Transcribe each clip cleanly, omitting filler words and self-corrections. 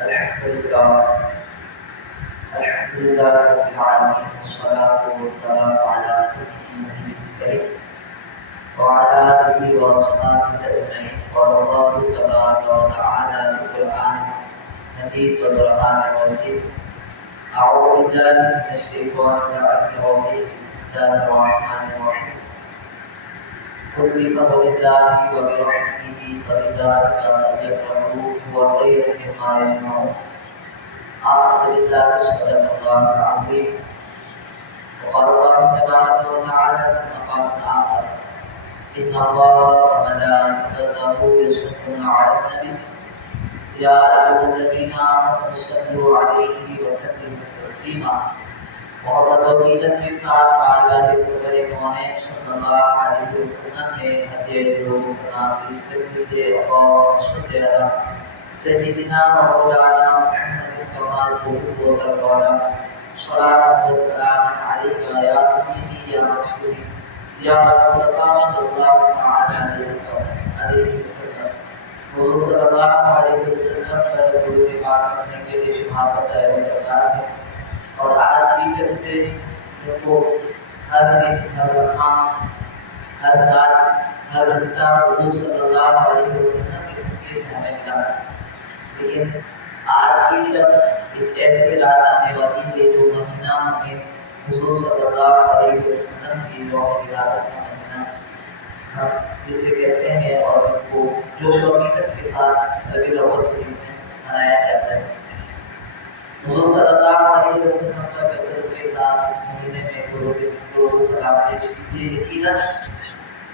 الحمد لله الحمد لله رب العالمين والصلاة والسلام على سيدنا النبي الكريم وعلى آله وصحبه أجمعين. قال الله تبارك وتعالى في القرآن المجيد والقرآن الرشيد. أعوذ بالله من الشيطان الرجيم. بسم الله الرحمن الرحيم. قل بفضل الله وبرحمته فبذلك فليفرحوا هو خير مما يجمعون. آمنت بالله صدق الله العظيم. وقال الله تبارك وتعالى في مقام آخر: إن الله وملائكته يصلون على النبي يا أيها الذين آمنوا صلوا عليه وسلموا تسليما. محبت و عقیدت کے ساتھ آقا رسول کریم صلی اللہ علیہ وسلم نے ہدیہ جو سلام پیش کر دیجیے اور صلی اللہ سیدنا مولانا محمد کمال حضور دربارہ صلاۃ و سلام علیکہ یا سیدی یا رسولی یا رسول اللہ صلی اللہ تعالی علیہ وسلم. وہ صلی اللہ علیہ وسلم پر درود پاک پڑھنے کے لیے محبت ہے و درکار ہے. اور آج کی جب سے کو ہر دن ہر لمحہ ہر سال ہر گھنٹہ حضور صلی اللہ علیہ وسلم کی زندگی سے ہمیں ملا ہے. لیکن آج کی شب ایک ایسی رات آنے والی ہے جو مہینہ ہمیں حضور صلی اللہ علیہ وسلم کی روح ولادت کا مہینہ ہم جسے کہتے ہیں اور اس کو جوش و عقیدت کے ساتھ ربیع الاول شریف میں منایا جاتا ہے. حضور صلی اللہ علیہ وسلم کا کثرت کے ساتھ اس مہینے میں درود سلام پیش کیجیے. یقیناً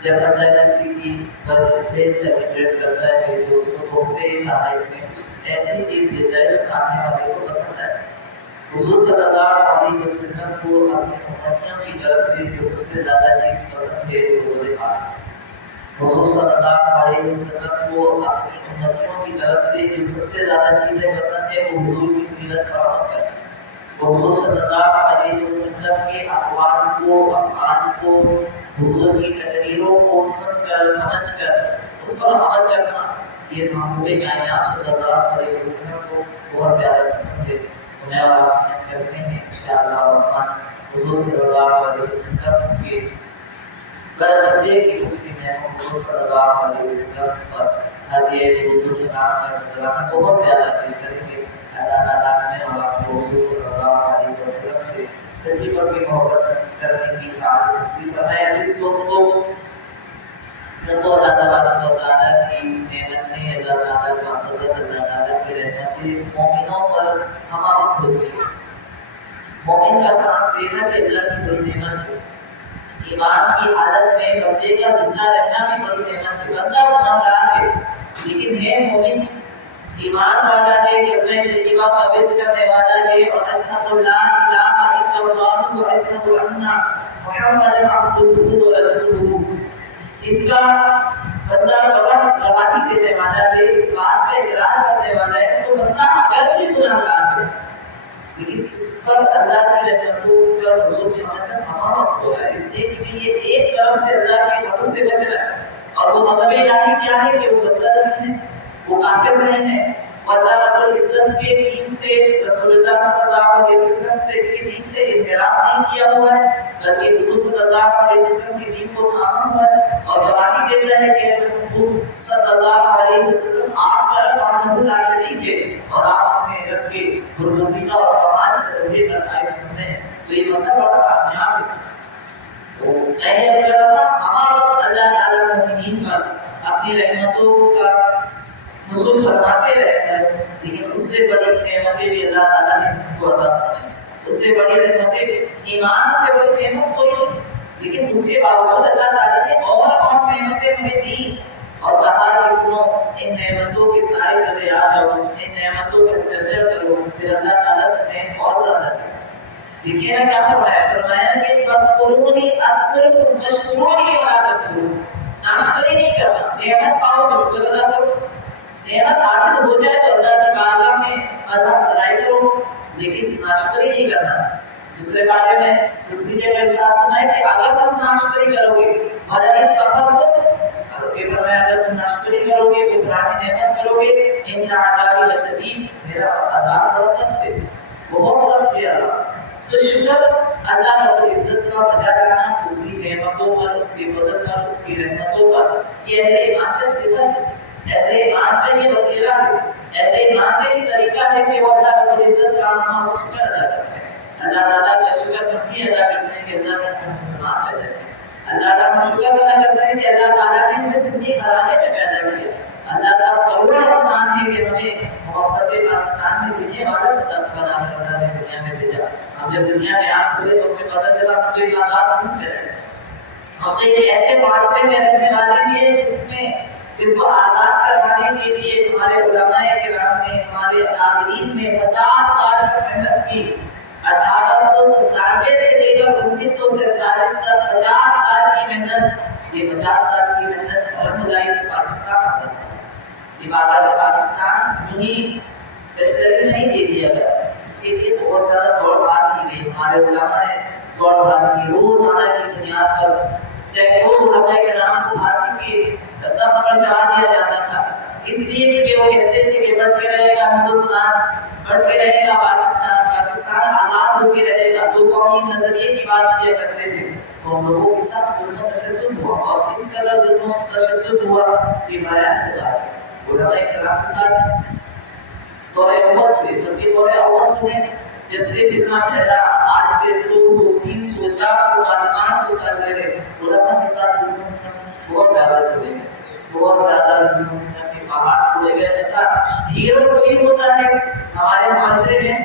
جب بندہ کسی کی برتھ ڈے سیلیبریٹ کرتا ہے تو اس کو تحفے تحائف میں ایسی چیز دیتا ہے جو سامنے والے کو پسند آئے. حضور صلی اللہ علیہ وسلم کو اپنی امتیوں کی طرف سے جو سب سے زیادہ چیز پسند ہے وہ روزے پاک. حضور صلی اللہ علیہ وسلم کو اپنی امتیوں کی طرف سے جو سب سے زیادہ چیزیں پسند ہے وہ حضور کی سیرت پر عمل کرنا. حضور صلی اللہ علیہ وسلم کے اقوال کو افعال کو حضور کی تقریروں کو سن کر سمجھ کر اس پر عمل کرنا یہ محبوب کائنات صلی اللہ علیہ وسلم کو بہت زیادہ پسند ہے. انہیں اور آپ کرتے ہیں انشاءاللہ الرحمن حضور صلی اللہ علیہ وسلم کے برتھڈے کی خوشی میں حضور صلی اللہ علیہ وسلم پر ہدیہ درود سلام کا بہت زیادہ پیش کریں گے. اللہ تعالیٰ نے اور آپ کو حضور صلی اللہ علیہ وسلم سے سچی پر بھی محبت نصیب کرنے کی سعادت نصیب فرمائے. اس دوستوں تو اللہ تعالیٰ کی نعمت میں اللہ تعالیٰ کا فضل اللہ تعالیٰ کی رحمت سے مومنوں پر ہمارا ہوتی ہے. مومن کا سانس لینا کہ اللہ کی بڑی نعمت ہے. ایمان کی حالت میں بندے کا زندہ رہنا بھی بڑی نعمت ہے. بندہ گناہگار ہے لیکن ہے مومن ایمان والا ہے کلمہ طیبہ کا ورد کرنے والا ہے اور اشہد ان لا الہ الا اللہ و اشہد ان محمدا عبدہ و رسولہ. اس کا بندہ گواہی دینے والا ہے, اس بات کا اقرار کرنے والا ہے. تو بندہ اگرچہ گناہگار ہے لیکن اس پر اللہ کی رحمتوں کا حضور سے ہمارا ہو رہا ہے. اس لیے کہ یہ ایک طرف سے اللہ کے حکم سے بچ رہا ہے اور وہ مطلب الہی کیا ہے کہ وہ بندہ نہیں ہے, وہ کافر نہیں ہے. اللہ رب العزت کے دین سے رسول اللہ صلی اللہ علیہ وسلم سے کے دین سے انحراف نہیں کیا ہوا ہے بلکہ حضور صلی اللہ علیہ وسلم کے دین کو تھاما ہوا ہے اور گواہی دیتا ہے کہ حضور صلی اللہ علیہ وسلم آپ کا رب وحدہ لا شریک ہے اور آپ اپنے رب کے حرمتیہ اور کمال درجے کا صاحب ہیں. تو یہ مطلب بڑا کامیاب ہے. تو میں یہ کہہ رہا تھا ہمارا اللہ تعالیٰ مومنین پر اپنی رحمتوں کا نزول فرماتے رہتا ہے لیکن اس سے بڑی نعمتیں بھی اللہ تعالیٰ نے ہم کو عطا فرمائی. اس سے بڑی نعمتیں ایمان سے بڑی نعمت کوئی نہیں لیکن اس کے باوجود اللہ تعالیٰ نے اور نعمتیں ہمیں دی اور کہا کہ سنو ان نعمتوں کے سارے کرے یاد رہو, ان نعمتوں کا چرچا کرو. پھر اللہ تعالیٰ نے اور زیادہ دیا. دیکھیے نا کیا فرمایا کہ فَاذْكُرُونِي أَذْكُرْكُمْ وَاشْكُرُوا وَلَا تَكْفُرُونِ. ناشکری نہیں کرنا, نعمت پاؤ شکر ادا کرو. نعمت حاصل ہو جائے تو اللہ کی بارگاہ میں مذہب سلائی کرو لیکن ناشکری نہیں کرنا. دوسرے بارے میں دوسری جگہ فرمایا کہ اگر تم ناشکری کرو گے وَلَئِن كَفَرْتُمْ اگر تم ناشکری کرو گے بہتان نعمت کرو کرو گے ان عذاب شدید، میرا عذاب بڑا سخت ہے، بہت سخت ہے عذاب۔ تو شکر اللہ رب العزت کا بجا لانا اس کی نعمتوں پر، اس کی مدد پر، اس کی رحمتوں پر، یہ اہل ایمان کا شکر ہے، اہل ایمان کا یہ وسیلہ ہے، اہل ایمان کا یہ طریقہ ہے کہ وہ اللہ رب العزت کا نام اور شکر ادا کرتے ہیں۔ اللہ تعالیٰ کا شکر ہم بھی ادا کرتے ہیں کہ اللہ نے ہم مسلمان پیدا کیا، اللہ کا ہم شکر ادا کرتے ہیں کہ اللہ تعالیٰ نے ہمیں زندگی گھرانے میں پیدا کیا، اللہ کا کروڑ احسان ہے کہ ہمیں محبت پاکستان میں دنیا والا بنا کر اللہ نے دنیا میں بھیجا۔ ہم جب دنیا میں آنکھ کھولے تو ہمیں پتہ چلا ہم تو ایک آزاد نہیں رہے، ہم ایک ایسے معاشرے میں رہنے والے ہیں جس کو آزاد کروانے کے لیے ہمارے علماء کرام نے، ہمارے اکابرین نے 50 سال تک محنت کی۔ 1897 سے لے کر 1947 تک 50 سال کی محنت، یہ 50 سال کی محنت رمضائی پاکستان میں عبادت پاکستان یونی تشکیل نہیں دے دیا گیا، اس کے لیے بہت زیادہ دوڑ بھاگ کی گئی۔ ہمارے علماء نے دوڑ بھاگ کی، روزانہ کی بنیاد پر سینکڑوں علماء کے نام کو پھانسی کے دم پر چڑھا دیا جاتا تھا، اس لیے کہ وہ کہتے تھے کہ بڑھتے رہے گا ہندوستان، بڑھتے رہے گا پاکستان، پاکستان آزاد ہو کے رہے گا، دو قومی نظریے کی بات کیا کرتے تھے۔ تو ہم لوگوں کے ساتھ ظلم و تشدد ہوا، اور اس قدر ظلم و تشدد ہوا کہ بیان سے بات علماء کرام کے ساتھ دور اول سے، جبکہ دور اول میں جب سے فتنہ پھیلا، آج سے 200 300 400 سال 500 سال پہلے علماء کے ساتھ بہت زیادہ ہوئے ہیں، بہت زیادہ کے پہاڑ ہوئے گئے۔ ایسا ہیرو کوئی ہوتا ہے ہمارے معاشرے میں،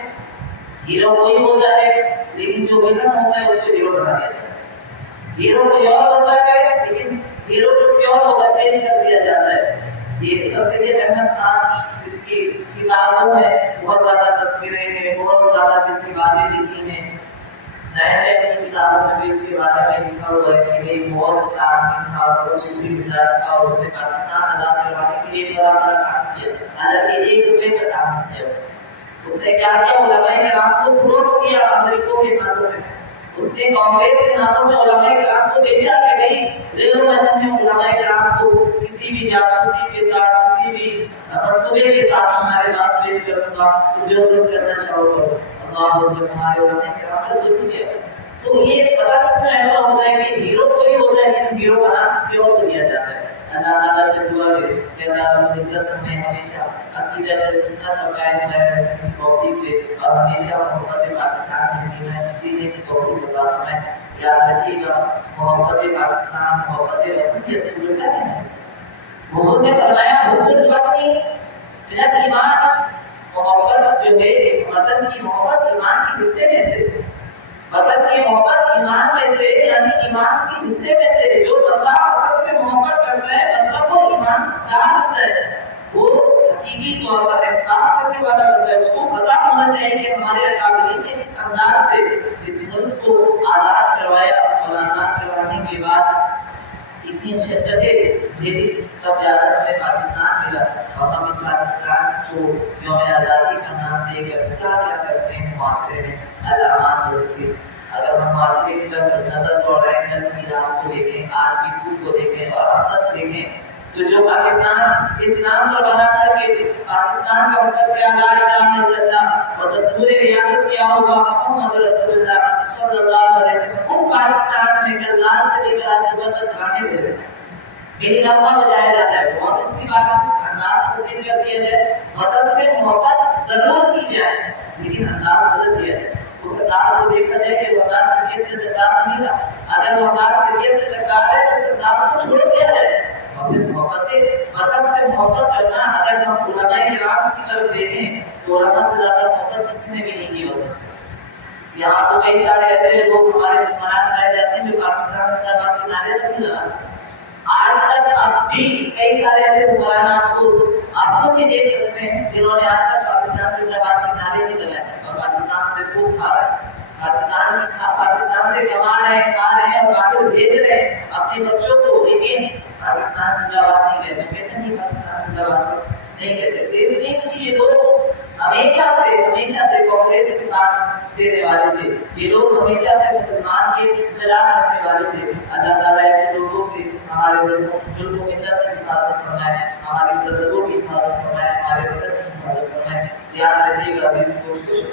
ہیرو کوئی ہوتا ہے لیکن جو وزن ہوتا ہے اس کو ہیرو بنا دیا جاتا ہے، ہیرو کوئی اور ہوتا ہے لیکن ہیرو کسی اور کو پیش کر دیا جاتا ہے۔ یہ سفید احمد خان اس کی کتابوں میں بہت زیادہ تذکرے ہیں، بہت زیادہ اس کی باتیں لکھی ہیں، نئے نئے کتابوں میں بھی اس کے بارے میں لکھا ہوا ہے کہ یہ بہت اچھا آدمی تھا اور صوفی مزاج تھا، اور اس نے پاکستان آزاد کروانے کے لیے بڑا بڑا کام کیا، حالانکہ ایک روپے کا کام کیا اس نے کیا کیا، علماء کرام کو فروغ دیا امریکوں کے ہاتھوں میں، اس نے کانگریس کے ناموں میں علماء کرام کو بیچا کہ نہیں ریلو بجن میں علماء کرام کو کسی بھی جاسوسی کے ساتھ، کسی بھی منصوبے کے ساتھ ہمارے پاس پیش کروں گا تو جو ظلم کرنا چاہو گے اللہ نے ہمارے علماء کرام نے ظلم کیا۔ تو یہ پتہ کیوں ایسا ہوتا ہے کہ ہیرو کوئی ہوتا ہے لیکن ہیرو بنا کسی اور کو دیا جاتا ہے۔ اللہ تعالیٰ سے دعا ہے کہ اللہ رب العزت ہمیں ہمیشہ عقیدہ سنت اور قائم رہنے کی توفیق دے، اور ہمیشہ محبت پاکستان میں جینے کی توفیق عطا فرمائے۔ یاد رکھیے گا محبت پاکستان، محبت وطن کی اصول کا ہے۔ حضور نے فرمایا حب الوطن من الایمان، محبت جو ہے وطن کی محبت ایمان کے حصے میں سے، وطن کی محبت ایمان میں سے، یعنی ایمان کے حصے میں سے۔ جو بندہ وطن سے محبت کرتا ہے بندہ کو ایمان دار ہوتا ہے، وہ حقیقی طور پر احساس کرنے والا بندہ ہے، اس کو پتہ ہونا چاہیے کہ ہمارے اکابرین نے اس انداز سے اس ملک کو آزاد کروایا، اور آزاد کروانے کے بعد اتنی شجاعت جھیلی تب جا کر ہمیں پاکستان ملا، اور ہم اس پاکستان کو یوم آزادی کا نام دے کر کیا کرتے ہیں معاشرے میں علامات رکھتے۔ اگر ہم معاشرے کی طرف نظر دوڑائیں، کل کی رات کو دیکھیں، آج کی صبح کو دیکھیں اور اب تک دیکھیں، تو جو پاکستان اسلام پر بنا کر کے پاکستان کا مطلب کیا لا الہ الا اللہ اور دستور ریاست کیا ہوا محمد رسول اللہ صلی اللہ علیہ وسلم، اس پاکستان میں کل لاز سے لے کر آج صبح تک کھانے ملے میری لمبا بجایا جاتا ہے۔ بہت اچھی بات ہے، انداز کو دل کر دیا جائے، وطن سے محبت ضرور کی جائے لیکن انداز بدل دیا جائے۔ اس انداز کو دیکھا جائے کہ وہ انداز شریعت سے ٹکرا نہیں رہا، اگر وہ انداز شریعت سے ٹکرا ہے تو اس انداز کو چھوڑ دیا جائے۔ اور پھر محبت وطن سے محبت کرنا، اگر ہم علماء کرام کی طرف دیکھیں تو علماء سے زیادہ محبت کسی نے بھی نہیں کی وطن سے۔ یہاں تو کئی سارے ایسے لوگ ہمارے حکمران پائے جاتے ہیں جو پاکستان زندہ باد کے نعرے تک نہیں لگاتے۔ آج تک اب بھی کئی سارے ایسے حکمران آپ کو بھی دیکھ سکتے ہیں جنہوں نے آج تک پاکستان زندہ باد کے نعرے نہیں لگائے اور پاکستان سے خوب کھا رہے ہیں، پاکستان سے کما رہے ہیں، کھا رہے ہیں اور باقی بھیج رہے ہیں اپنے بچوں کو، لیکن پاکستان زندہ باد نہیں کہتے ہیں، پاکستان زندہ باد نہیں کہتے۔ اس لیے کہ یہ لوگ ہمیشہ سے کانگریس کے ساتھ دینے والے تھے، یہ لوگ ہمیشہ سے مسلمان کے خلاف رکھنے والے تھے۔ اللہ تعالیٰ ایسے لوگوں سے ہمارے ملکوں کی حفاظت فرمائے۔ ہماری تصور کی حفاظت فرمائے، ہمارے وطن کی حفاظت فرمائے۔ یاد رکھیے گا اس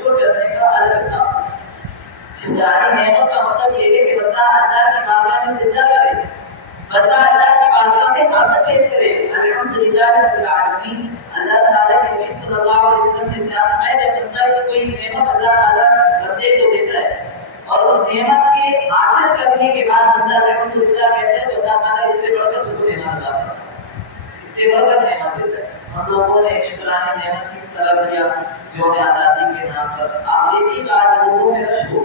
کو کرنے کا الگ تھا۔ شجاعت نعمت کا مطلب یہ ہے کہ بندہ اللہ کی بارگاہ میں سجدہ کرے، بندہ اللہ کی بارگاہ میں حمد پیش کرے، الحمدللہ رب العالمین۔ اللہ تعالیٰ کے نبی صلی اللہ علیہ وسلم نے ارشاد فرمایا جب بندہ کوئی نعمت اللہ تعالیٰ بندے کو دیتا ہے اور اس نعمت کے حاصل کرنے کے بعد بندہ الحمدللہ کہتا ہے تو اللہ تعالیٰ اس سے بڑھ کر اس کو نعمت عطا کرتا ہے، اس سے بڑھ کر نعمت دیتا ہے۔ ہم لوگوں نے شکرانے نعمت کس طرح کیا یوم آزادی کے نام پر؟ آپ دیکھیے کہ آج لوگوں میں رش ہو،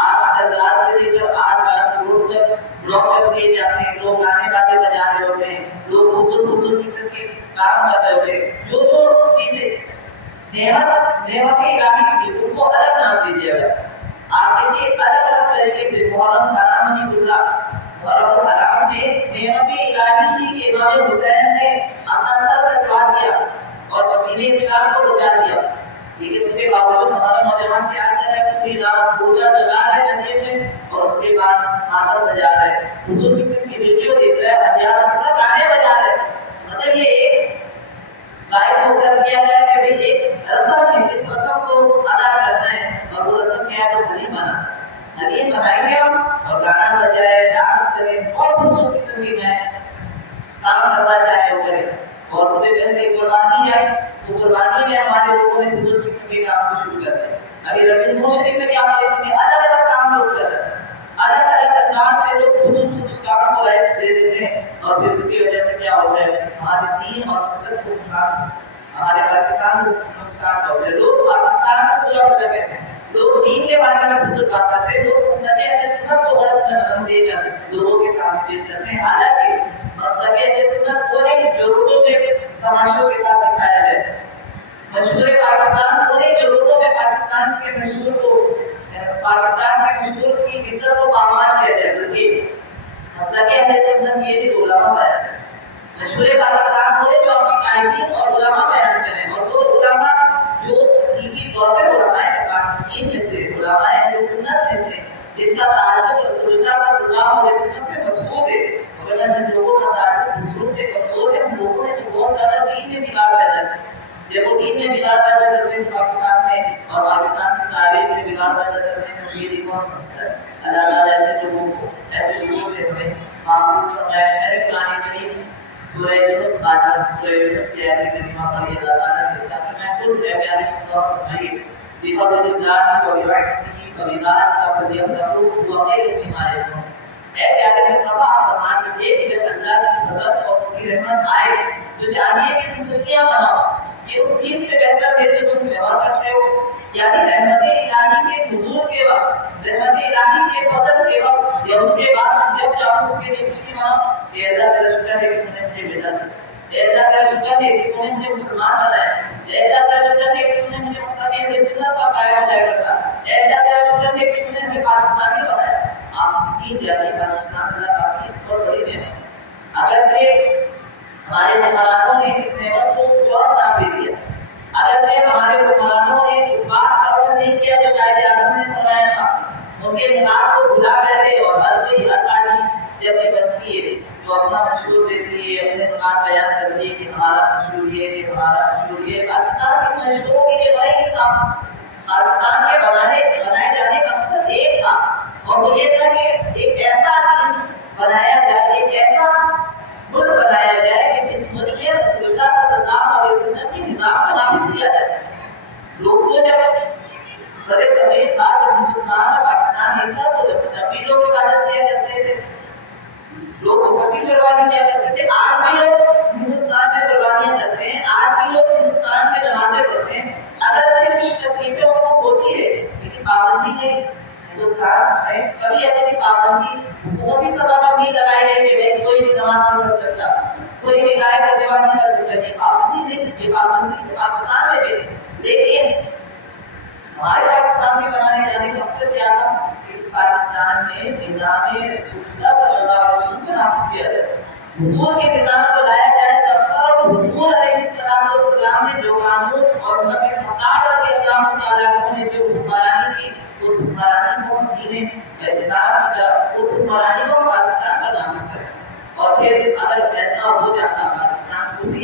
آج انداز سے لے کر آج بات روڈ پر بلاک کر دیے جاتے ہیں، لوگ گانے باتیں بجا رہے ہوتے ہیں، لوگ اردو قسم کے کام کر رہے ہوتے ہیں، جو چیزیں نعمت الہی کی ان کو الگ نام دیجیے گا۔ آپ دیکھیے الگ الگ طریقے سے محرم حرام نہیں گزرا، محرم حرام میں نعمت الہی تھی کہ امام حسین نے اپنا سر کٹوا دیا اور مدینے اسلام کو بچا دیا، لیکن اس کے باوجود ہمارے نوجوان کیا کر رہے ہیں؟ پوری رات روزہ لگا رہے ہیں جنگل میں اور اس کے بعد ماتم بجا رہے ہیں، حضور قسم کی ویڈیو دیکھ رہے ہیں، ہزار تک گانے بجا رہے ہیں۔ مطلب یہ ایک قائم ہو کر کیا گیا کہ بھئی ایک رسم ہے، اس رسم کو ادا کرنا ہے اور وہ رسم کیا ہے؟ تو حلیم بنا، حلیم بنائیں گے ہم اور گانا بجائے، ڈانس کریں اور حضور قسم کی میں کام کرنا چاہے وہ کریں اور اس سے پہلے قربانی آئے تو قربانی میں ہمارے لوگوں نے حضور قسم کے کام کو شروع کر دیا۔ ابھی ربیع المشرق میں بھی آپ دیکھیں گے الگ الگ کام لوگ کر رہے ہیں، الگ الگ انداز سے لوگ حضور کام کو رائٹ دے دیتے ہیں اور پھر اس کی وجہ سے کیا ہوتا ہے؟ ہمارے دین اور مستقبل کو نقصان ہوتا ہے، ہمارے پاکستان کو نقصان ہوتا ہے۔ لوگ پاکستان کو برا بھلا کہتے ہیں، لوگ دین کے بارے میں خود بات کرتے ہیں، لوگ سنت کو غلط نظر دے کر لوگوں کے سامنے پیش کرتے ہیں، حالانکہ سنت وہ نہیں جو اردو میں تماشوں کے ساتھ دکھایا جائے، مشہور پاکستان وہ نہیں جو اردو میں پاکستان کے مشہور کو پاکستان کے مشہور کی عزت کو پامال کیا جائے، بلکہ مسئلہ کیا ہے؟ سنت یہ بھی علماء بیان کریں، مشہور پاکستان وہ جو اپنی قائدین اور علماء بیان کریں، اور وہ علماء جو حقیقی طور پہ علماء پاکستان میں سے علماء اہل سنت میں سے جن کا تعلق رسول اللہ صلی اللہ علیہ وسلم سے مضبوط ہے، وجہ سے لوگوں کا تعلق حضور سے کمزور ہے۔ ہم لوگوں نے تو بہت زیادہ دین میں بگاڑ پیدا کیا، جب وہ دین میں بگاڑ پیدا کرتے ہیں پاکستان میں اور پاکستان کی تاریخ میں بگاڑ پیدا کرتے ہیں تو یہ کون سمجھتا ہے؟ اللہ تعالیٰ ایسے لوگوں کو ایسے لوگوں سے ہمیں محفوظ فرمائے۔ میرے قرآن کریم سورہ یونس سورہ یونس کی آیت کریمہ پر یہ اللہ تعالیٰ نے کہا کہ میں خود ہے پیارے اللہ فرمائیے بفضل اللہ و برحمتہ فبذلک فلیفرحوا هو خیر مما یجمعون۔ اے پیارے مصطفیٰ آپ فرما دیجیے کہ جب اللہ کی فضل اور اس کی رحمت آئے تو جانیے کہ تم خوشیاں مناؤ، یہ اس چیز سے بہتر ہے جو تم جمع کرتے ہو، یعنی رحمت الہی کے حضور کے وقت، رحمت الہی کے فضل کے وقت یا اس کے بعد جب چاہو اس کے لیے خوشی مناؤ کہ اللہ کا شکر ہے کہ تم نے مجھے بھیجا تھا، اللہ کا شکر ہے کہ تم نے مجھے مسلمان بنایا، اللہ کا شکر ہے کہ تم نے مجھے مستقیم سنت کا قائم جائے کرتا، اللہ کا شکر ہے کہ تم نے مجھے پاکستانی بنایا۔ آپ کی جاتی پاکستان اللہ کا کی بہت بڑی نعمت، اگرچہ ہمارے حکمرانوں نے اس نعمت کو چور نام دے دیا، اگرچہ ہمارے حکمرانوں نے اس بات کا عمل نہیں کیا جو قائد اعظم نے فرمایا تھا، ان کے نظام کو بھلا بیٹھے اور ہر کوئی ہر پارٹی جب یہ بنتی ہے تو اپنا مشہور دیتی ہے، اپنے نظام بیان کرتی ہے کہ ہمارا مشہور یہ ہے، ہمارا مشہور یہ۔ پاکستان کے مشہوروں کے لیے بڑا ہی کام، پاکستان کے بنائے جانے کا مقصد ایک تھا اور وہ یہ تھا کہ ایک ایسا دین بنایا جائے، ایک ایسا ملک بنایا جائے کہ جس ملک میں رسول اللہ صلی اللہ علیہ وسلم کے نظام کو نافذ کیا جائے۔ لوگ تو جب بڑے صغیر تھا، جب ہندوستان اور پاکستان ایک تھا تو جب بھی لوگ عبادت کیا کرتے تھے، لوگ اس کی قربانی کیا کرتے تھے۔ آج بھی لوگ ہندوستان میں قربانیاں کرتے ہیں، آج بھی لوگ ہندوستان میں نمازیں پڑھتے ہیں، اگرچہ کچھ تکلیفیں ان کو ہوتی ہے لیکن پابندی نہیں۔ ہندوستان میں کبھی ایسی پابندی حکومتی سطح پر نہیں لگائی گئی کہ کوئی بھی نماز نہیں پڑھ سکتا، کوئی بھی گائے کا سیوا نہیں کر سکتا، یہ پابندی نہیں، یہ پابندی پاکستان میں بھی۔ لیکن ہمارے پاکستان میں بنانے جانے کا مقصد کیا تھا کہ اس پاکستان میں نظام رسول اللہ صلی اللہ علیہ وسلم کو نافذ کیا جائے، حضور کے نظام کو لایا جائے، تب اور حضور علیہ السلام نے جو قانون اور عمر بن خطاب رضی اللہ تعالیٰ عنہ نے جو حکمرانی کی، اس حکمرانی کو دین اسلام کی طرف، اس حکمرانی کو پاکستان پر نافذ کریں۔ اور پھر اگر ایسا ہو جاتا پاکستان اسی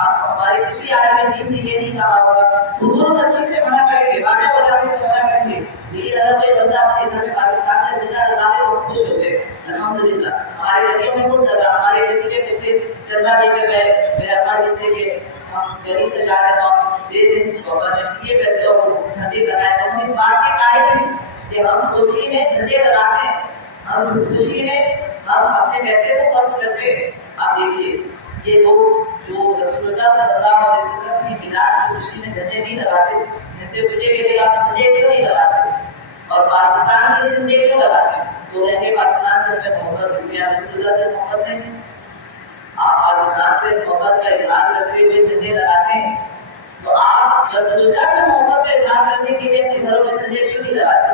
آپ ہمارے کسی عالم دین نے یہ نہیں کہا ہوگا حضور نشے سے منع کریں گے، باجا بجانے سے منع کریں گے، لیکن اگر کوئی بندہ اپنے گھر میں پاکستان میں زندہ لگا لے وہ خوش ہوتے ہیں الحمدللہ۔ ہمارے گلیوں میں خود لگا، ہمارے گلی کے پیچھے چندہ دے کے گئے، میرے ابا جیسے کہ ہم گلی سے جا رہے تو دے دیں بابا نے دیے پیسے اور جھنڈے لگائے، تو ہم اس بات کے قائل ہیں کہ ہم خوشی میں جھنڈے لگاتے ہیں، ہم خوشی میں ہم اپنے پیسے کو خرچ کرتے ہیں۔ آپ دیکھیے یہ لوگ جو رسول اللہ صلی اللہ علیہ وسلم کی میلاد کی خوشی میں جھنڈے نہیں لگاتے، جیسے مجھے کے لیے آپ جھنڈے کیوں نہیں لگاتے اور پاکستان کے جھنڈے کیوں لگاتے ہیں؟ تو کہ پاکستان سے ہمیں محبت ہے، کیا رسول اللہ سے محبت نہیں ہے؟ آپ پاکستان سے محبت کا اظہار کرتے ہوئے جھنڈے لگاتے ہیں، تو آپ رسول اللہ سے محبت کا اظہار کرنے کے لیے اپنے گھروں میں جھنڈے کیوں نہیں لگاتے؟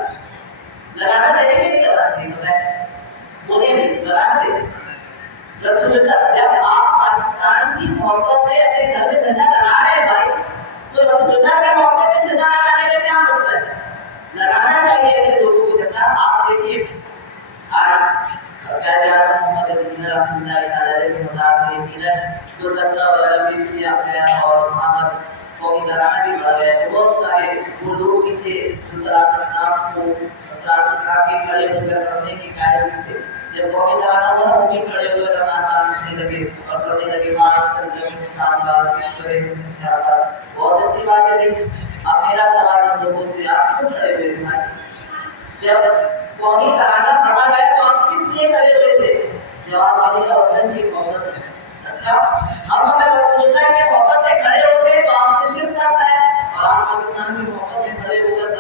لگانا چاہیے کہ نہیں لگانا چاہیے؟ بتائیں، بولے نہیں لگانا چاہیے۔ رسول اللہ جب آپ پاکستان کی محبت میں اپنے گھر میں جھنڈا لگا رہے ہیں بھائی، تو رسول اللہ کی محبت میں جھنڈا لگانے میں کیا مسئلہ ہے؟ لگانا چاہیے ایسے لوگوں کو جھنڈا۔ آپ دیکھیے آج کیا جاتا محمد مدینہ رحمۃ اللہ تعالی کے مذاق میں مدینہ جو کسرہ وغیرہ پیش کیا گیا اور وہاں پر قومی ترانہ بھی پڑھا گیا، بہت سارے وہ لوگ بھی تھے جو صلاح اسلام کو صلاح اسلام کے کھڑے ہو کر پڑھنے کے قائل تھے۔ جب قومی ترانہ ہوا وہ بھی کھڑے ہو کر نماز پڑھنے لگے اور پڑھنے لگے اسلام کا بہت اچھی بات ہے۔ اب میرا سوال ہم لوگوں سے، آپ کیوں کھڑے ہوئے تھے؟ جب قومی ترانہ پڑھا گیا تو آپ کس لیے کھڑے ہوئے تھے؟ جواب ملے گا وطن کی محبت میں۔ اچھا، اب اگر رسول اللہ کی محبت میں کھڑے ہوتے تو آپ کو شرک کرتا ہے اور آپ پاکستان کی محبت میں کھڑے ہو کر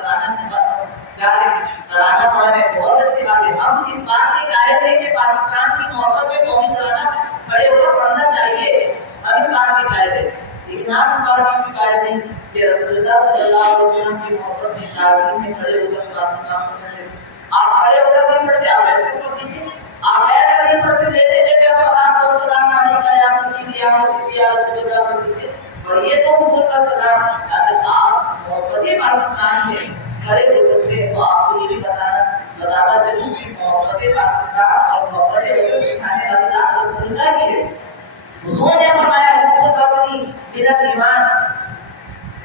ترانہ پڑھ رہے ہیں، بہت اچھی بات ہے۔ ہم اس بات کے قائل ہیں کہ پاکستان کی محبت میں قومی ترانہ کھڑے ہو کر پڑھنا چاہیے، ہم اس بات کے قائل ہیں، لیکن آپ اس بات کے قائل نہیں کہ رسول اللہ صلی اللہ علیہ وسلم کی محبت میں تعظیم میں کھڑے ہو کر پاکستان پڑھنا چاہیے۔ آپ کھڑے ہو کر نہیں پڑھتے، آپ بیٹھ کر پڑھ دیجیے، آپ بیٹھ کر نہیں پڑھتے، لیٹے لیٹے السلام علیکم یا سیدی یا مسیدی یا رسول اللہ پڑھ دیجیے، پڑھیے تو حضور کا سلام۔ اگر آپ محبت پاکستان میں کھڑے ہو سکتے ہیں تو آپ کو یہ بھی بتانا ضرور کہ محبت پاکستان اور محبت سکھانے والی ذات رسول اللہ کی ہے۔ حضور نے فرمایا حکم وطنی من ایمان،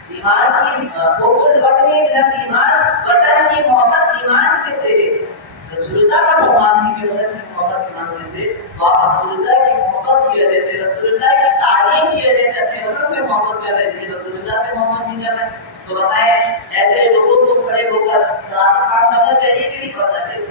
ایمان کی حکم وطنی من ایمان، وطن کی محبت ایمان کے سے رسول اللہ کا فرمان ہے کہ وطن کی محبت ایمان کے سے، تو آپ رسول اللہ کی محبت کی وجہ سے، رسول اللہ کی تعلیم کی وجہ سے اپنے وطن سے محبت کر رہے ہیں، رسول اللہ سے محبت نہیں کر رہے۔ تو بتائیں ایسے لوگوں کو کھڑے ہو کر اسلام پڑھنا چاہیے کہ نہیں پڑھنا چاہیے؟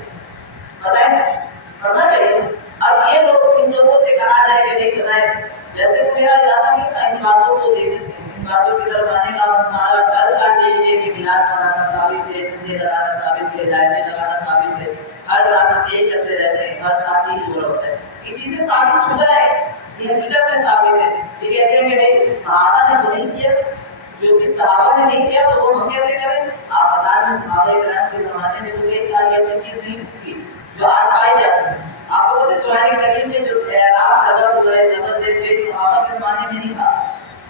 بتائیں پڑھنا چاہیے۔ اب یہ لوگ ان لوگوں سے کہا جائے کہ نہیں بتائیں، جیسے تو میرا ارادہ نہیں تھا ان باتوں کو دیکھنے، ان باتوں کی طرف آنے کا ہمارا درس آج یہ کہ میلاد منانا ثابت ہے، جھنڈے لگانا ثابت ہے، لائٹیں لگانا ثابت ہے، ہر سال ہم یہی کرتے رہتے ہیں، ہر سال ہی ہو رہا ہوتا ہے، یہ چیزیں ثابت شدہ ہے، یہ حقیقت میں ثابت ہے۔ یہ کہتے ہیں کہ نہیں صحابہ نے تو نہیں کیا، جو کہ صحابہ نے نہیں کیا تو وہ ہم کیسے کریں؟ آپ بتا دیں صحابہ کرام کے زمانے میں تو کئی ساری ایسی چیز نہیں تھی جو آج پائی جاتی ہیں۔ آپ کو پتہ قرآن کریم میں جو اعلان لگا ہوا ہے زبردست صحابہ کے زمانے میں نہیں تھا۔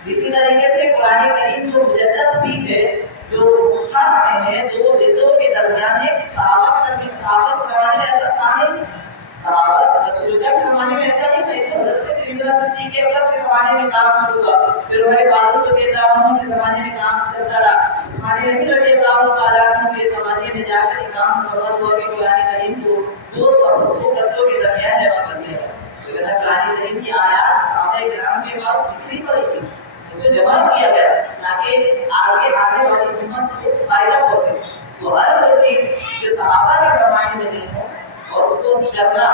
اسی طریقے سے قرآن کریم جو مجدد بھی ہے، جو مصحف میں ہے، دو جلدوں کے درمیان ہے، صحابہ کے زمانے میں ایسا تھا نہیں۔ صحابہ رسول اللہ کے زمانے میں ایسا نہیں تھا، تو حضرت سیدنا صدیق اکبر کے زمانے میں کام شروع ہوا، پھر عمر فاروق رضی اللہ عنہ کے زمانے میں کام چلتا رہا، عثمان غنی رضی اللہ تعالیٰ عنہ کے زمانے میں جا کر کام مکمل ہوا کہ قرآن کریم کو دو قطعوں کے درمیان جمع کر دیا گیا۔ تو کہتا قرآن کریم کی آیات صحابہ کرام کے بعد کتنی پڑی تھی، ان کو جمع کیا گیا تاکہ آگے آنے والی امت کو فائدہ پہنچے۔ تو ہر وہ چیز جو صحابہ کے زمانے میں نہیں ہو اور اس کو کرنا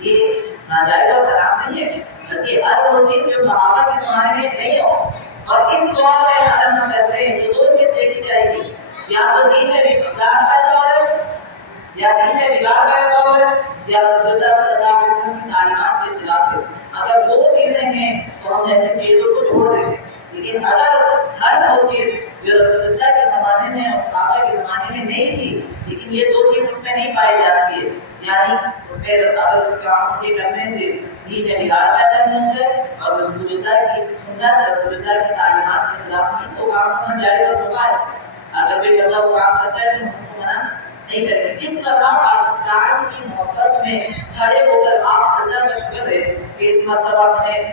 یہ ناجائز اور حرام نہیں ہے، بلکہ ہر وہ چیز جو صحابہ کے زمانے میں نہیں ہو اور اس دور میں اگر ہم کرتے ہیں تو دو چیز دیکھی جائے گی، یا تو دین میں بگاڑ پیدا ہو رہا ہے، یا دین میں بگاڑ پیدا ہو رہا ہے، یا رسول اللہ صلی اللہ علیہ وسلم کی تعلیمات کے خلاف ہے۔ اگر دو چیزیں ہیں تو ہم ایسے چیزوں کو چھوڑ دیں گے، لیکن اگر ہر وہ چیز جو رسول اللہ کے زمانے میں اور صحابہ کے زمانے میں نہیں تھی لیکن یہ دو چیز اس میں نہیں پائی جاتی ہے، یعنی اس میں اگر اس کام کے کرنے سے دین میں بگاڑ پیدا نہیں ہوتا ہے اور رسول اللہ کی سنت رسول اللہ کی تعلیمات کے خلاف نہیں، تو کام کرنا جائز اور روا ہے۔ اگر کوئی بندہ وہ کام کرتا ہے تو ہم اس کو منع نہیں کریں۔ جس طرح پاکستان کی محبت میں کھڑے ہو کر آپ اللہ کا شکر ہے کہ اس مرتبہ ہمیں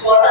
14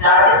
40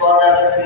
14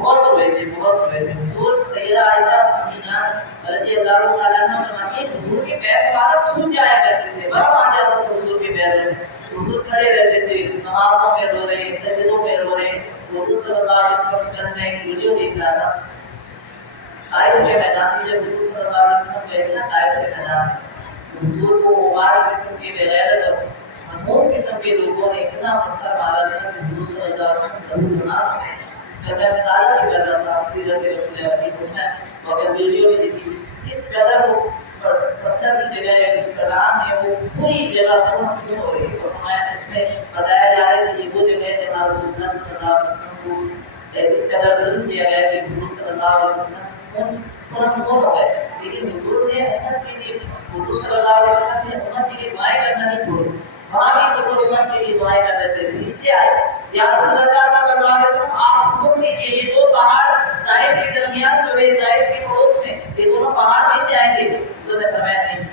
بہت روئے تھے حضور سیدہ عائشہ امینا رضی اللہ تعالیٰ عنہ فرماتی ہیں حضور کے پیر مبارک سوکھ جایا کرتے تھے، برف آ جاتا تھا حضور کے پیر میں، حضور کھڑے رہتے تھے نمازوں میں رو رہے سجدوں میں رو رہے۔ حضور صلی اللہ علیہ وسلم میں ایک ویڈیو دیکھ رہا تھا طائف کے میدان میں، جب حضور صلی اللہ علیہ وسلم گئے تھے نا طائف کے میدان میں، حضور کو مبارک قسم کے بغیر منحوس قسم کے لوگوں نے اتنا پتھر مارا تھا کہ حضور صلی اللہ علیہ وسلم گنا جب میں مطالعہ بھی کر رہا تھا سیرت رسول اللہ میں اور ویڈیو بھی دیکھی، اس قدر وہ پتھر کی جگہ کلام ہے وہ پوری جگہ پر ہو گئی، اور میں اس میں بتایا جا رہا ہے کہ یہ وہ جگہ ہے جہاں رسول اللہ صلی اللہ علیہ وسلم کو اس قدر ظلم کیا گیا کہ حضور صلی اللہ علیہ وسلم ہو گئے، لیکن حضور نے امت کے لیے حضور صلی اللہ علیہ وسلم نے امت کے لیے دعائیں کرنا نہیں چھوڑی، وہاں بھی تو امت کے لیے دعائیں کر رہے تھے، اس لیے آئے یا رسول اللہ صلی اللہ علیہ وسلم آپ حکم دیجیے یہ دو پہاڑ طائف کے درمیان جو ہے طائف کے پڑوس میں یہ دونوں پہاڑ مل جائیں گے، حضور نے فرمایا نہیں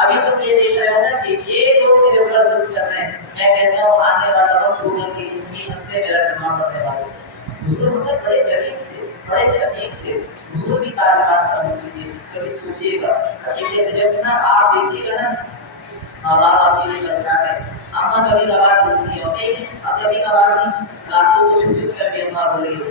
ابھی تم یہ دیکھ رہے ہو نا کہ یہ لوگ میرے اوپر ظلم کر رہے ہیں، میں کہتا ہوں آنے والا وقت ہوگا کہ ان کی ہنستے میرا کرنا پڑنے والا ہے۔ حضور بڑے غریب تھے، بڑے شدید تھے، حضور کی تعلیمات کرنے کے لیے کبھی سوچیے گا کہ جب نا آپ دیکھیے گا نا ماں باپ آپ کے لیے بچا ہے، اماں کبھی کبھار بولتی ہے اب کبھی کبھار نہیں، راتوں کو چھپ چھپ کر کے اماں بول رہی ہے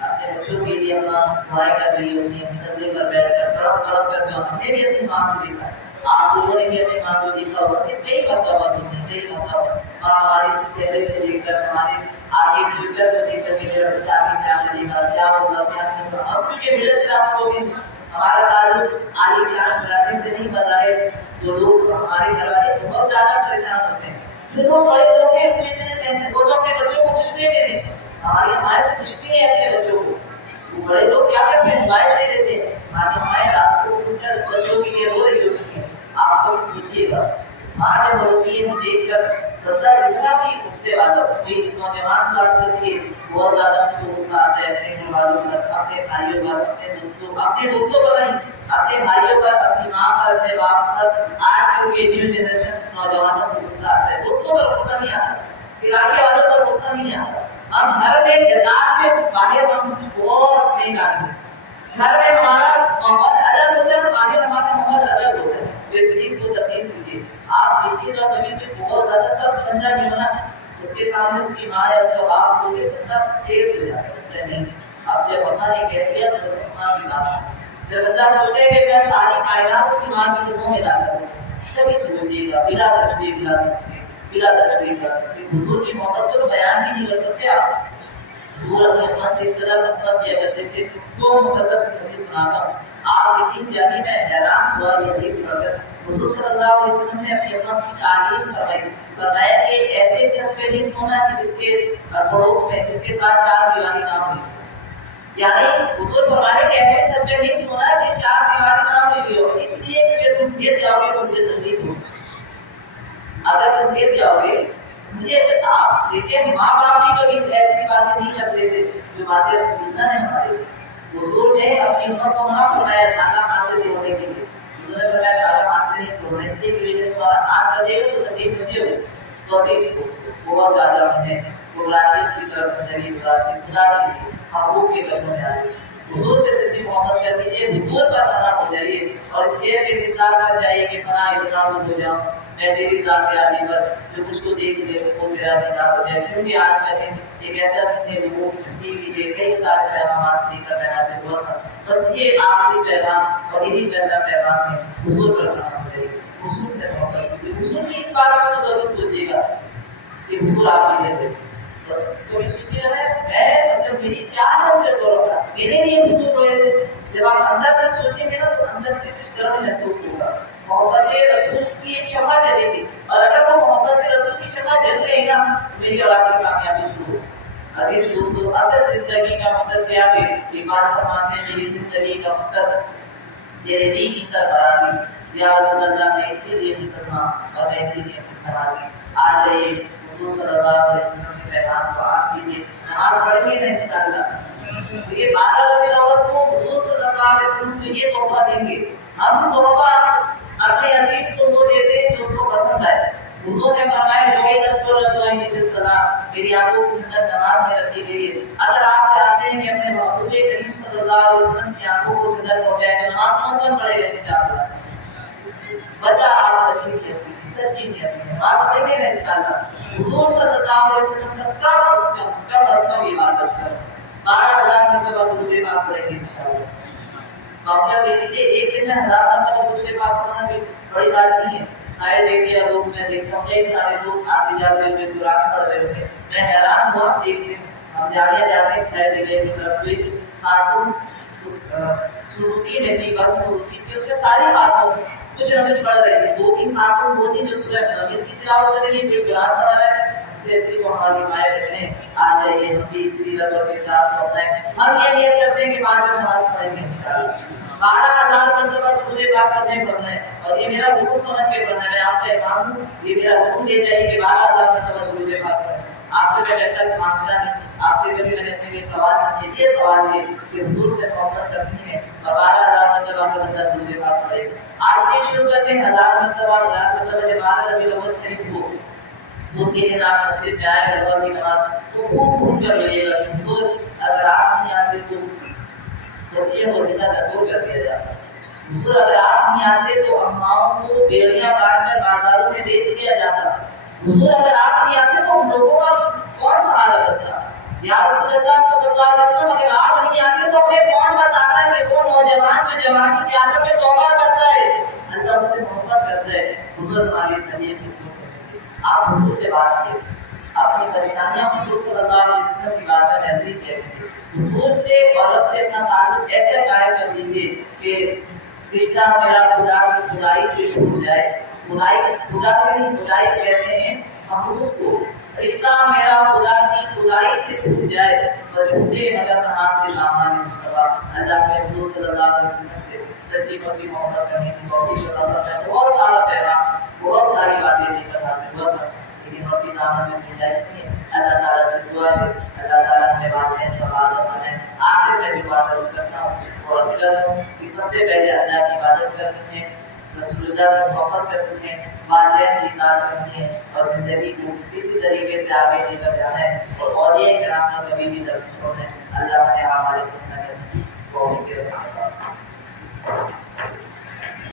اپنے بچوں کے لیے، اماں دعائیں کر رہی ہوتی ہیں سجدے پر بیٹھ کر تڑپ تڑپ کر کے، ہم نے بھی اپنی ماں کو دیکھا ہے، آپ لوگوں نے بھی اپنی ماں کو دیکھا ہوگا کہ کئی مرتبہ کئی مرتبہ ماں ہماری چہرے سے دیکھ کر ہمارے آگے فیوچر کو دیکھ کر کے میرا بچہ آگے کیا کرے گا کیا ہوگا کیا نہیں ہوگا، اب کیونکہ مڈل کلاس لوگ ہیں ہمارا تعلق عالی شان گھرانے سے نہیں بتا ہے، جو لوگ ہمارے گھر والے بہت زیادہ پریشان ہوتے ہیں، جو لوگ بڑے لوگ ہیں وہ اتنے ٹینشن، وہ تو اپنے بچوں کو کچھ نہیں دے رہے، ہمارے کچھ نہیں ہے اپنے بچوں کو، وہ بڑے لوگ کیا کرتے ہیں موبائل دے دیتے ہیں، ہماری مائیں رات کو اٹھ کر بچوں کے لیے رو رہی ہوتی ہیں، آپ کو سوچیے گا ماں جب روتی ہے دیکھ کر بندہ جتنا بھی غصے والا کوئی نوجوان کو آج کل کے بہت زیادہ غصہ آتا ہے اپنے گھر والوں پر، اپنے بھائیوں پر، اپنے دوستوں پر نہیں، اپنے بھائیوں پر، اپنی ماں پر، اپنے باپ پر، آج کل کے نیو جنریشن نوجوانوں کو غصہ آتا ہے، دوستوں پر غصہ نہیں آتا، علاقے والوں پر غصہ نہیں آتا، ہم گھر میں جنات میں باہر ہم بہت نہیں آتے، گھر میں ہمارا ماحول الگ ہوتا ہے اور باہر ہمارا ماحول الگ ہوتا ہے، اس چیز کو تسلیم کیجیے، آپ دیکھیے گا کبھی بھی بہت زیادہ سب ٹھنڈا نہیں ہونا، اس کے سامنے اس کی ماں ہے اس کو آپ کو اتنا تیز ہو جاتا ہے، نہیں اب جب اللہ نے کہہ دیا تو بس اپنا بھی لانا، جب بندہ سوچے کہ میں ساری کائنات کی ماں کی دموں میں ڈال دوں، کبھی سوچیے گا بلا تشریف لا بلا تشریف لا، حضور کی محبت کو بیان ہی نہیں کر سکتے آپ، حضور اپنے امت سے اس طرح محبت کیا کرتے تھے، جو مختصر حدیث سناتا ہوں، آپ یقین جانے میں حیران ہوا یہ حدیث پڑھ کر، حضور صلی اللہ علیہ وسلم نے اپنی امت کی تعلیم فرمائی، فرمایا کہ ایسے چھت پہ نہیں سونا کہ جس کے پڑوس میں جس کے ساتھ چار دیواری نہ ہو، یعنی حضور فرمانے کہ ایسے چھت پہ نہیں سونا کہ چار دیواری نہ ہوئی ہو، اس لیے کہ تم گر جاؤ گے تو مجھے جلدی ہو، اگر تم گر جاؤ گے مجھے آپ دیکھیں ماں باپ بھی کبھی ایسی باتیں نہیں کرتے تھے جو باتیں رسول اللہ نے ہمارے حضور نے اپنی امت کو نہ فرمایا دھاگا ہاتھ سے توڑنے کے لیے، حضور نے فرمایا دھاگا ہاتھ سے نہیں توڑنا، اس لیے کہ تمہارا ہاتھ کر دے گا تو تکلیف مجھے ہوگی، تو بہت زیادہ ہم نے قرآن کی طرف نظری گزارتی خدا کے لیے محبوب کے قدموں میں آئے، حضور سے صرف محبت کر دیجیے، حضور پر فنا ہو جائیے اور اس شعر کے اصلاح کر جائیے کہ فنا اتنا ہو جاؤں میں تیری ذات یادی پر جو مجھ کو دیکھ لے وہ میرا نکاح ہو جائے، کیونکہ آج کا دن ایک ایسا دن ہے وہ ٹی وی کے کئی سارے پیغامات لے کر بیان سے ہوا تھا، بس یہ آخری پیغام اور یہی پہلا پیغام ہے حضور پر فنا ہو جائیے، حضور سے محبت کیجیے، حضور کی اس بات کو ضرور سوچیے گا کہ حضور آپ کے لیے بس تو اس کی ہے میں جب میری کیا حیثیت ہوگا میرے لیے حضور ہوئے تھے، جب آپ اندر سے سوچیں گے نا تو اندر سے کچھ گرم محسوس ہوگا، محبت رسول کی ایک شمع جلے گی، اور اگر وہ محبت رسول کی شمع جل رہی نا میری اللہ کی کامیابی شروع ہو، عزیز دوستو اصل زندگی کا مقصد کیا ہے، ایمان فرماتے ہیں میری زندگی کا مقصد میرے دین کی سربراہی، یا رسول اللہ میں اسی لیے مسلمان اور میں اسی لیے نمازی، آ جائیے حضور صلی اللہ علیہ وسلم کے پیغام کو آپ کیجیے، نماز پڑھیں گے نا انشاءاللہ، یہ 12 ربیع الاول کو حضور صلی اللہ علیہ وسلم کو یہ تحفہ دیں گے، ہم تحفہ اپنے عزیز کو وہ دیتے ہیں جو اس کو پسند آئے، حضور نے فرمایا جو میری آنکھوں کی نظر نماز میں رکھی گئی ہے. اگر آپ چاہتے ہیں کہ اپنے محبوب کریم صلی اللہ علیہ وسلم کی آنکھوں کو نظر پہنچائے تو نماز کون پڑھے گا انشاءاللہ. بتا آپ تشریف لے سچی نیت میں نماز پڑھیں گے انشاءاللہ. حضور صلی اللہ علیہ وسلم کا کم از کم عبادت کر 12,000 مرتبہ درود پاک پڑھیں گے انشاءاللہ. آپ دیکھ لیجیے ایک دن میں 1000 مرتبہ درود پاک پڑھنا کوئی بڑی بات نہیں ہے. شاید دیکھیے لوگ میں دیکھتا ہوں کئی سارے لوگ آتے جاتے ہوئے قرآن پڑھ رہے ہوتے ہیں. میں حیران ہوا ایک دن ہم جانے جاتے ہیں شاید دیکھیے کی طرف کوئی خاتون سوزوکی میں تھی بس سوزوکی تھی. اس میں ساری خاتون کچھ نہ کچھ پڑھ رہی تھی. 2-3 خاتون وہ تھی جو سورہ مزمل کی تلاوت کر رہی ہے کوئی قرآن پڑھ رہا ہے. سے اچھی کو ہماری مائیں بہنیں آ جائیے ہم بھی سیرت اور کتاب پڑھتے ہیں. ہم یہ نیت کرتے ہیں کہ بعد میں نماز پڑھیں گے انشاءاللہ. 12,000 مرتبہ درود پاک سب نے پڑھنا ہے اور یہ میرا حکم سمجھ کے پڑھنا ہے. میں آپ کا امام ہوں یہ میرا حکم دے چاہیے کہ 12,000 مرتبہ درود پاک پڑھیں. آپ سے میں ایسا مانگتا نہیں. آپ سے کبھی میں نے یہ سوال نہیں یہ سوال ہے کہ حضور سے محبت کرنی ہے اور 12,000 مرتبہ درود پاک پڑھے. آج سے شروع کرتے ہیں 1000 مرتبہ جب 12 ربیع الاول شریف کو وہ دن آپ مسجد میں آئے اور کی نماز تو خوب کر لیجیے گا. اگر آپ نہیں آتے تو بچیوں کو زندہ دور کر دیا جاتا. حضور اگر آپ نہیں آتے تو اماؤں کو بیڑیاں کاٹ کر بازاروں میں بیچ دیا جاتا. حضور اگر آپ نہیں آتے تو ہم لوگوں کا کون سہارا کرتا. یا رسول اللہ صلی اللہ علیہ وسلم اگر آپ نہیں آتے تو ہمیں کون بتاتا ہے کہ وہ نوجوان جو جوانی کی عادت میں توبہ کرتا ہے اللہ اس سے محبت کرتا ہے. حضور ہماری صحیح آپ حضور سے بات کیے اپنی پریشانیاں حضور صلی اللہ علیہ وسلم کی بات میں نزدیک ہے. حضور سے اور رب سے اپنا تعلق ایسے قائم کر دیجیے کہ رشتہ میرا خدا کی خدائی سے چھوٹ جائے. خدائی خدا سے نہیں خدائی کہتے ہیں محبوب کو. رشتہ میرا خدا کی خدائی سے چھوٹ جائے اور چھوٹے مگر نماز سے سامان مصطفیٰ. اللہ میں حضور صلی اللہ علیہ وسلم سے سچی پکی محبت کرنے کی توفیق عطا فرمائے. بہت سارا پیغام بہت ساری باتیں لے کر حاصل ہوا تھا لیکن اپنی دامن میں گنجائش نہیں ہے. اللہ تعالیٰ سے دعا ہے اللہ تعالیٰ ہمیں باتیں سوال بنائے. آخر میں بھی بات عرض کرتا ہوں اور عرض کرتا ہوں کہ سب سے پہلے اللہ کی عبادت کرنی ہے رسول اللہ سے محبت کرنی ہے والدین کی اطاعت کرنی ہے اور زندگی کو کسی طریقے سے آگے لے کر جانا ہے اور اولیاء کرام کا کبھی بھی درد چھوڑنا ہے. اللہ ہمیں ہمارے سنت کو